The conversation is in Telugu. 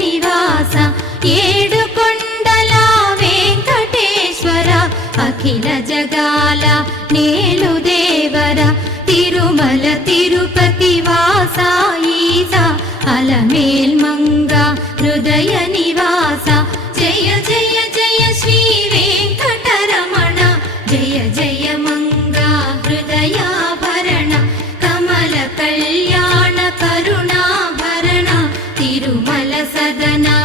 నివాస ఏడుకొండల వెంకటేశ్వర అఖిల జగాల నేలు దేవర తిరుమల తిరుపతి వాస ఈస అలమేల్మంగ హృదయ నివాస జయ జయ జయ శ్రీ వెంకటరమణ జయ జయ మంగ హృదయాభరణ కమల కళ్యాణ కరుణాభరణ తిరుమల సదనా